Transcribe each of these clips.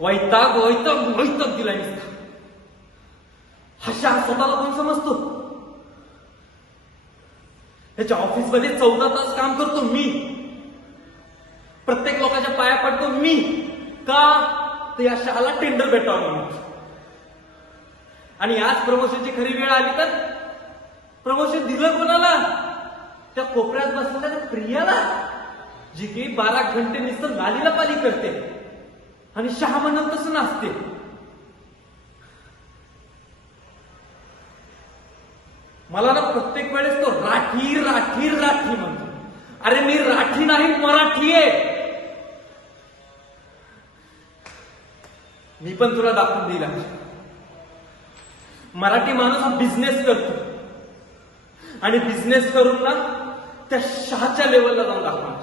वैताग वैताग वैताग दिलाय नुसता. हा शहा स्वतःला कोण समजतो? त्याच्या ऑफिसमध्ये 14 तास काम करतो मी. प्रत्येक लोकांच्या पाया पडतो मी. का? तर या शहाला टेंडर भेटावं म्हणून. आणि आज प्रमोशनची खरी वेळ आली तर प्रमोशन दिलं कोणाला? त्या कोपऱ्यात बसलेल्या त्या प्रियाला, जी की 12 घंटे नुसतं लालीला पाली करते आणि शहा म्हणून तसं नसते. मला ना प्रत्येक वेळेस तो राठी राठी राठी म्हणतो. अरे मी राठी नाही, मराठी आहे. मी पण तुला दाखवून दिला. मराठी माणूस हा बिझनेस करतो आणि बिझनेस करून ना त्या शहाच्या लेवलला जाऊन दाखवणार.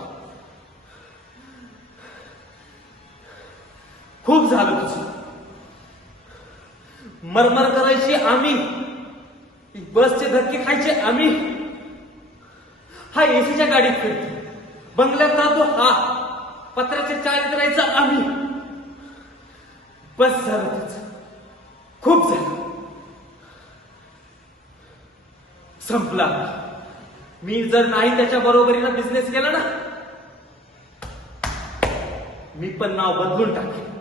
खूप झालं तुझं. मरमर करायची आम्ही, बसचे धक्के खायचे आम्ही. हा एसीच्या गाडीत फिरतो, बंगल्यात राहतो हा, पत्राचे चाय करायचं आम्ही. बस झालं तुझं, खूप झालं. संपला. मी जर नाही त्याच्या बरोबरीनं बिझनेस केला ना, मी पण नाव बदलून टाकेन.